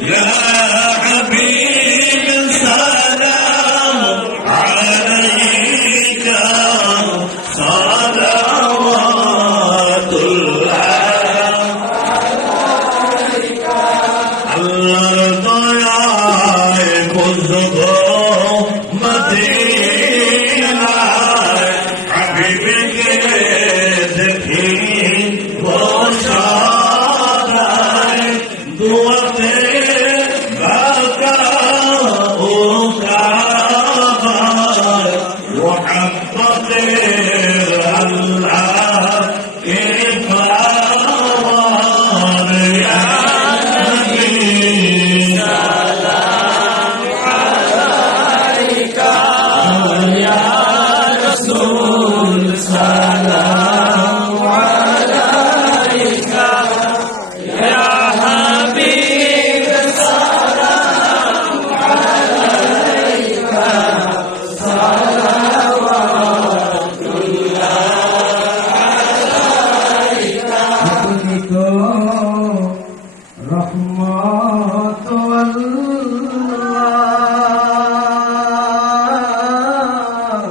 يا حبيب سلام عليك صلوات الله الله ضياء كذبه مدينة حبيبك ذكي وشارع دوته وحبت الله إفار يا نبي سلام عليك يا رسول سلام عليك يا حبيب سلام عليك صلوات الله عليك আপনি তো রহমত আল্লাহ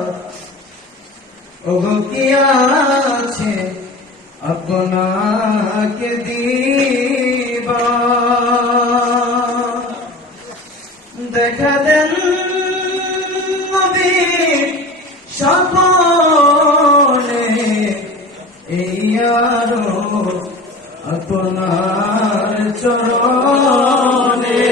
ওগো কি আছে আপনাকে দিবা দেখা দেন নবী স্বপনে এই আরো আপনার চরণে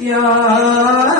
Ya